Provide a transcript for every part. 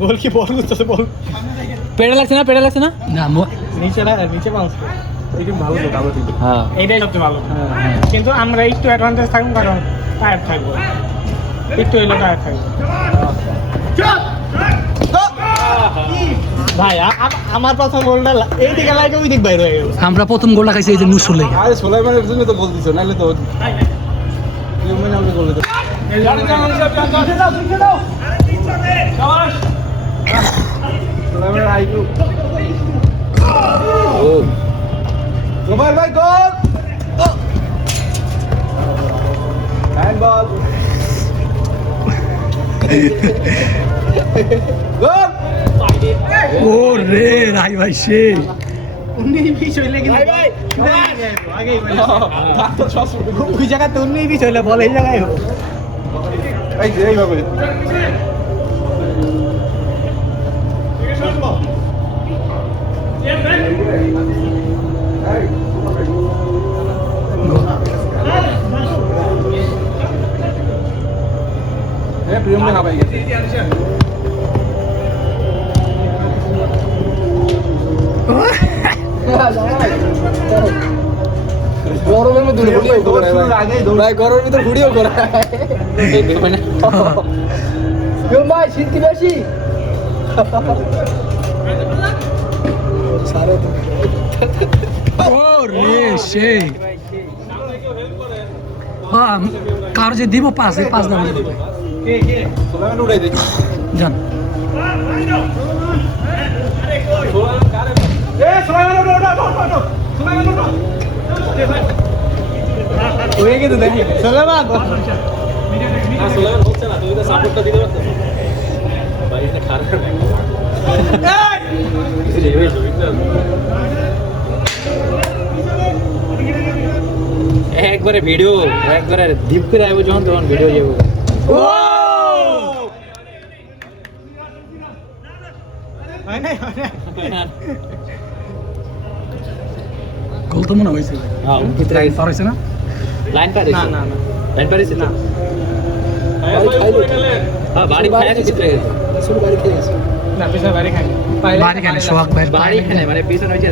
বল কি বল করতেছে বল পেড়ে লাগছে না না নিচে বাউন্স এটা ভালো তো ভালো দিবে হ্যাঁ এইটাই সবচেয়ে ভালো কিন্তু আমরা একটু অ্যাডভান্টেজ থাকবো কারণ টায়ার থাকবো একটু এলো টায়ার থাকবো ভাই আমার প্রথম গোলটা এই দিকে লাগে ওই দিক বাইরে হয়ে গেল আমরা প্রথম গোলটা খাইছি এই যে নুসুল লেগে আরে সুলাইমানের জন্য তো বলতিছো নাইলে তো কেউ মনে হবে গোল দিতে সুলাইমানের আইকিউ ও জুবাইর ভাই গোল হ্যান্ডবল গোল ও রে রাই ভাই সে উন্নই বিষ হইলে কিন্তু ভাই আগেই ওই জায়গাতে উন্নই বিষ হইলে বল এই জায়গায় হোক এই যে এইভাবে প্রিয়ম দেখা পাই গেছে গরমের মধ্যে ভিডিও করে ভাই গরমের ভিতর ভিডিও করে ভাই শীত কি বেশি ও রে সে কার যে দিব পাঁচ দাম দিব উঠাই দেখি জান হয়ে গেছে দেখি সুলাইমান সুলাইমান হচ্ছে না তুমি তো সাপোর্টটা দিতে পারছো ভাই এটা খারাপ একবারে ভিডিও একবারে ডিপ করে আইবো যখন তখন ভিডিও যাবো ও গোল তো মনে হয়েছে হ্যাঁ ভিতরে পার হয়েছে না লাইন পার না না না লাইন পার না হ্যাঁ বাড়ি খায় কি চিত্রে শুরু বাড়ি খেয়ে গেছে না পিছনে বাড়ি খায় বাড়ি খানে সোহাগ ভাই বাড়ি খায় মানে পিছনে হইছে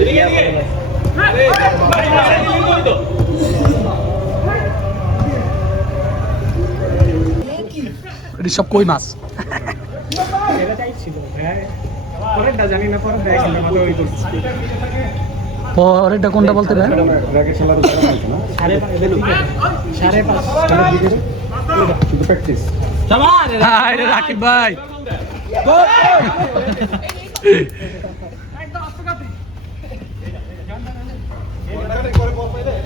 এটি সব কই মাছ এটা টাইট ছিল হ্যাঁ পরেরটা জানি না পরে দেখেন না ওই করছি পরেরটা কোনটা বলতে পারেন রাকেশ শালা তো জানা আছে না 5:30 কিন্তু প্র্যাকটিস হাই রে রাকিব ভাই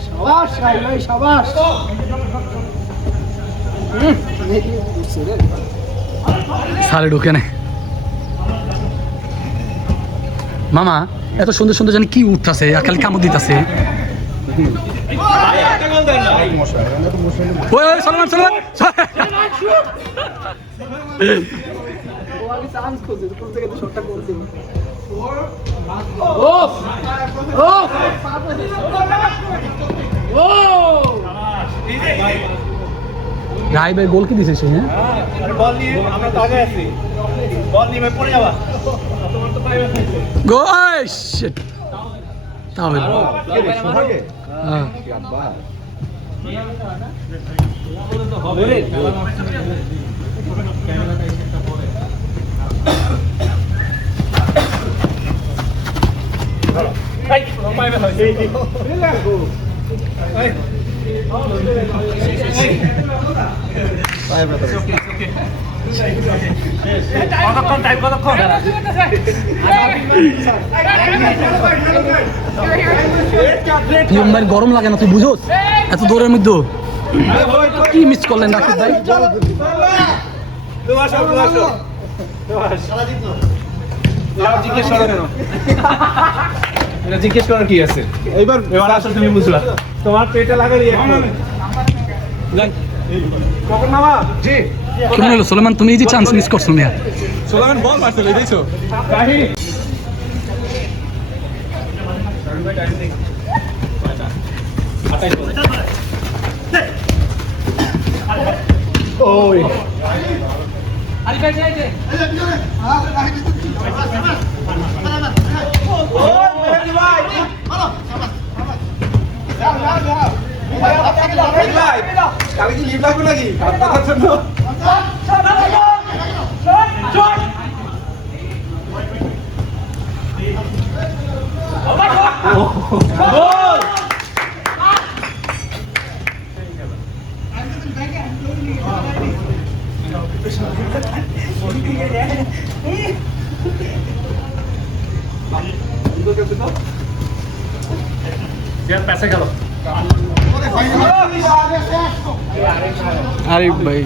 শাবাশ ভাই শাবাশ সালে ঢুকে নেই মামা এত সুন্দর সুন্দর জানি কি উঠতেছে আর খালি কামড় দিতেছে ওই ওই সলমান সলমান চান্স খোঁজে কোন থেকে তো শটটা করতে রাই ভাই গোল কি দিছে সে হ্যাঁ বল নিয়ে আমরা তো আগে আছি বল নিয়ে পড়ে যাবা তোমার তো পাইবে গোল শিট তাহলে হ্যাঁ গরম লাগে না তুই বুঝোস এত দৌড়ের মধ্যে কি মিস করলেন রাকিব ভাই জিজ্ঞেস করার কি আছে এবার আসলে তুমি বুঝলা তোমার পেটে লাগালি কখন নামা জি কেমন হলো সুলেমান তুমি এই যে চান্স মিস করছো মিয়া সুলাইমান বল মারছে দেখছো কাহি ওই पैसे खेलो আরে ভাই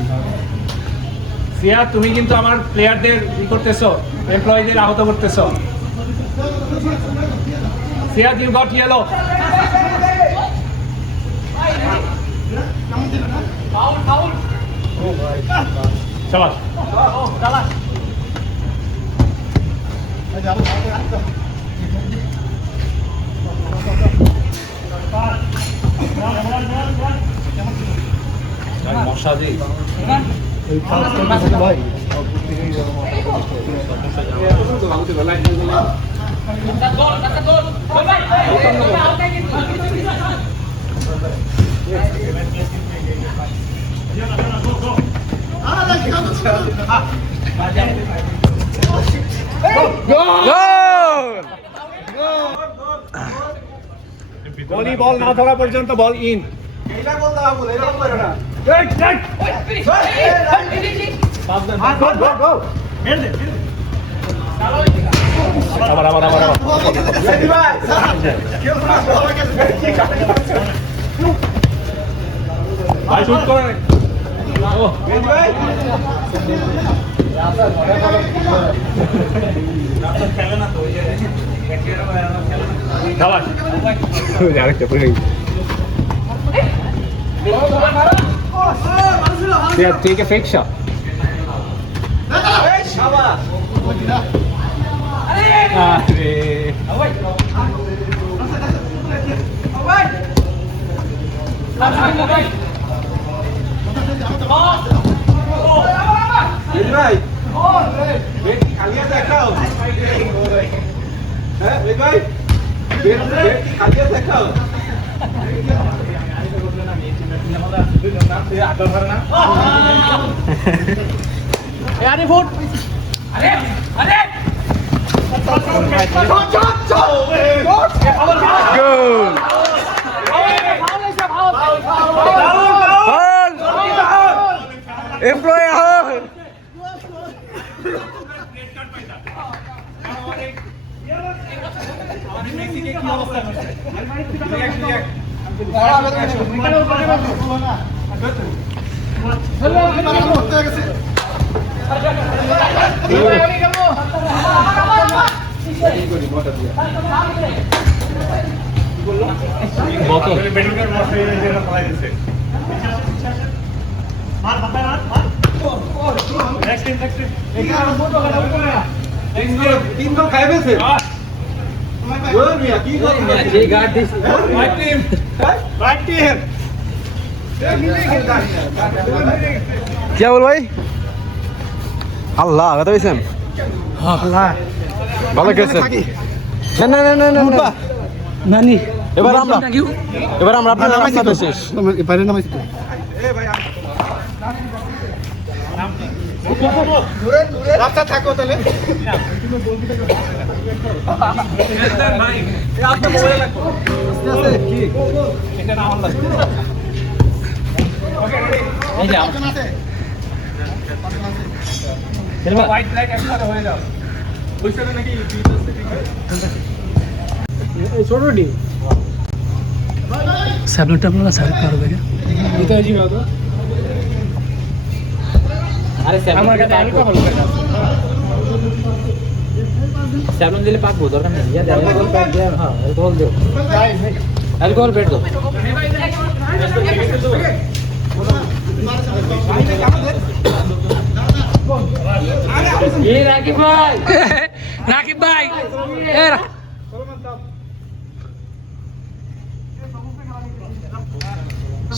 সিয়া তুমি কিন্তু আমার প্লেয়ারদের ই করতেছো এমপ্লয়ীদের আহত করতেছো সিয়া ইউ গট ইয়েলো শাবাশ মশা দি বলি বল না ধরা পর্যন্ত বল ইন ভাই শুট করে আরেকটা পড়ে Yeah, take a fake shot. Employee क्या बोल भाई আল্লাহ কথা বলছেন আল্লাহ ভালো গেছেন না না না না না নানি এবার আমরা আপনার নাম সাথে শেষ এবারে নাম আছে এ ভাই দূরে দূরে রাস্তা থাকো তাহলে ভাই এই আপনি মোবাইল রাখো আস্তে আস্তে কি এটা না হল ওকে রেডি এই যাও चलो वाइट लाइट একসাথে হয়ে যাও বুঝছেন নাকি छोड़ो डी सैबलेट अपना साइड कर देगा এটা জি না তো আরে স্যাবলন আমার কাছে অ্যালকোহল আছে স্যাবলন দিলে পাকবো দরকার নেই যা অ্যালকোহল প্যাক দে হ্যাঁ অ্যালকোহল দাও অ্যালকোহল পেট দাও ये राकिब भाई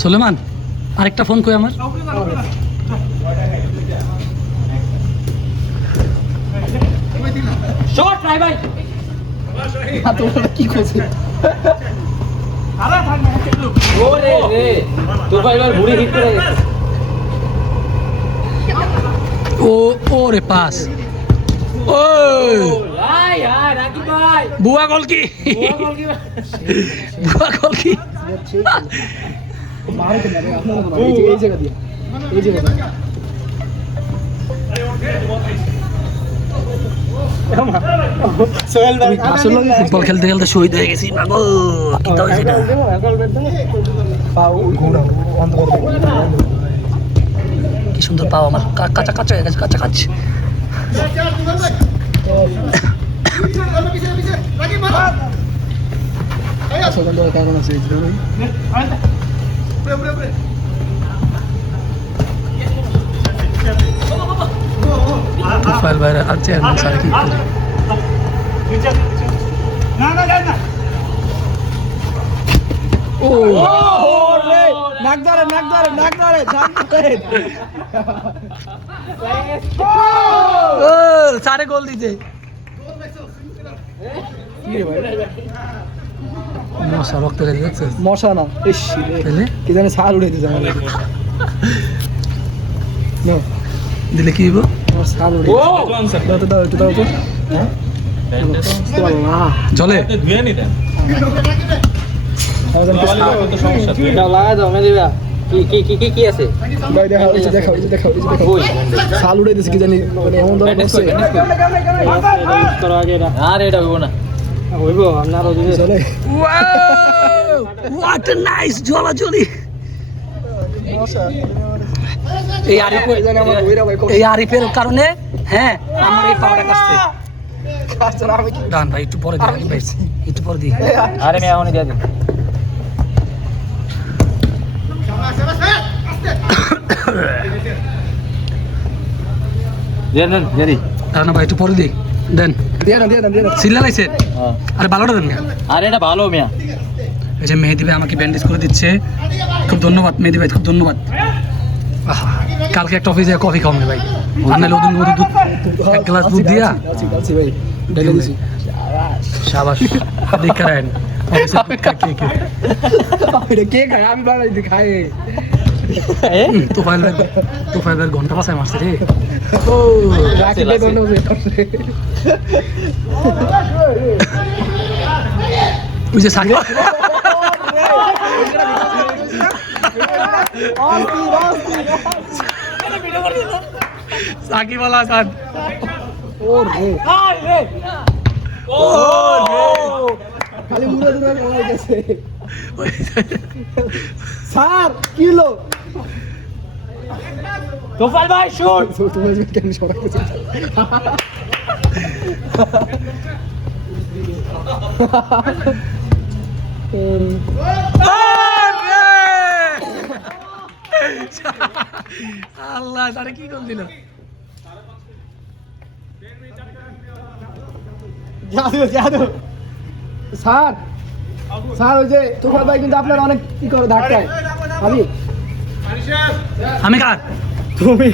সুলেমান আরেকটা ফোন কই আমার শট ট্রাই ভাই তোমরা কি করছে আরে থাক না ওরে রে তোর ভাই এবার ঘুরে হিট করে গেছে ও রে পাস ও ভাই আর রাকিব ভাই বুয়া গোল কি বুয়া গোল কি মারে কেন রে আপনারা এই জায়গা দিয়ে এই জায়গা দিয়ে সোহেল ভাই আসলে ফুটবল খেলতে খেলতে শহীদ হয়ে গেছি মাগো কি তো হইছে কি সুন্দর পাও আমার কাঁচা কাঁচা হয়ে গেছে কাঁচা কাঁচা কেমন আছে ফাইল বাইরে আর চেয়ারম্যান স্যার কি করে না না না ও রে নাক ধরে ও সারে গোল দিতে মশা রক্ত গেছে দেখছিস মশা না ইস রে কি জানি সার উড়ে দিছে আমার নো দিলে কি হইব সার উড়ে দাও একটু দাও তো হ্যাঁ জলে ধুয়ে নি দেন সমস্যা লাগা দাও মে দিবা কি আছে ভাই দেখাও কই সাল উড়ে দিছে কি জানি মানে এমন ধরে বসে করো আগে এটা আর এটা হইব না হইবো আপনার ওদিকে চলে হোয়াট আ নাইস জলাজলি এই আরিফের কারণে হ্যাঁ আমার এই পাওয়াটা কাটছে ডান ভাই একটু পরে দিই ভাই একটু পরে দিই আরে আমি এখনই দিয়ে দিন দেন দেরি না ভাই একটু পরে দিই দেন সিল্লা লাইছে আরে ভালোটা দেন না আর এটা ভালো মিয়া এই যে মেহেদি ভাই আমাকে ব্যান্ডেজ করে দিচ্ছে খুব ধন্যবাদ মেহেদি ভাই খুব ধন্যবাদ আহা, কালকে একটা অফিসে কফি খাওয়াবে ভাই আর নাহলে ওদিন মতো দুধ এক গ্লাস দুধ দিয়া শাবাশ দেখারেন অফিসে দুধ খাই কে খায় আমি বানাই দি খাই তোফাইল ভাই ঘন্টা পাশে মারছে রে ও রাখি দে দন্ড ওই যে সাকি সাকি वाला साथ और रे খালি মুড়ে দুরা বলে গেছে স্যার কিলো তোফাল ভাই শুট তোমার কেন সরাইছে আল্লাহ তারে কি গোল দিল জাদু স্যার ওই যে তোফাল ভাই কিন্তু আপনার অনেক কি করে ধাক্কায় আমি কার তুমি